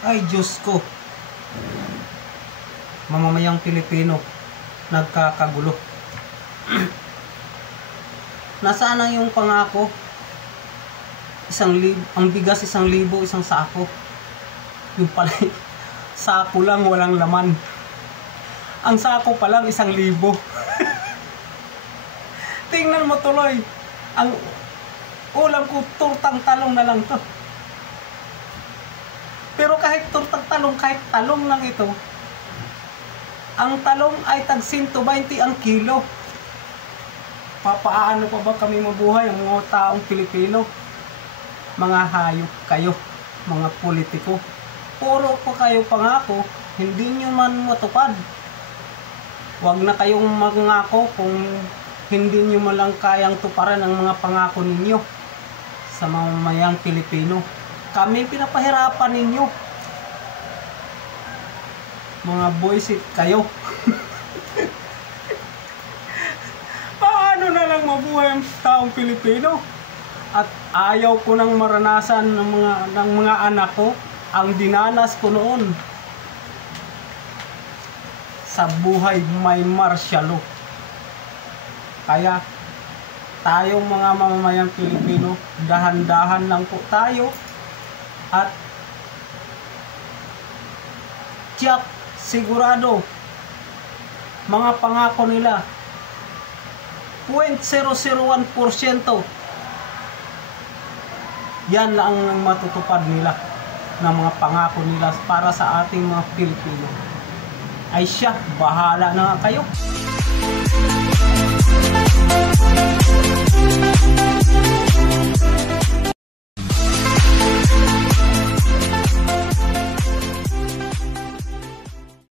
Ay Diyos ko, mamamayang Pilipino nagkakagulo. Nasaan na yung pangako? Ang bigas 1,000, isang sako. Yung pala, sako lang, walang laman. Ang sako pa lang 1,000. Tingnan mo tuloy, ang ulam ko tortang talong na lang to. Pero kahit tortang talong, kahit talong lang ito, ang talong ay tag 120 ang kilo. Papaano pa ba kami mabuhay ang mga taong Pilipino? Mga hayop kayo, mga politiko. Puro pa kayo pangako, hindi nyo man matupad. Huwag na kayong mangako kung hindi nyo man lang kayang tuparan ang mga pangako ninyo sa mamamayang Pilipino. Kami pinapahirapan ninyo. Mga boysit kayo. Paano na lang mabuhay ang taong Pilipino? At ayaw ko nang maranasan ng mga anak ko ang dinanas ko noon. Sa buhay may martial law. Kaya tayong mga mamamayang Pilipino, dahan-dahan lang po tayo. At tiyak, sigurado, mga pangako nila 0.001%, yan lang ang matutupad nila ng mga pangako nila para sa ating mga Pilipino. Ay siya, bahala na nga kayo.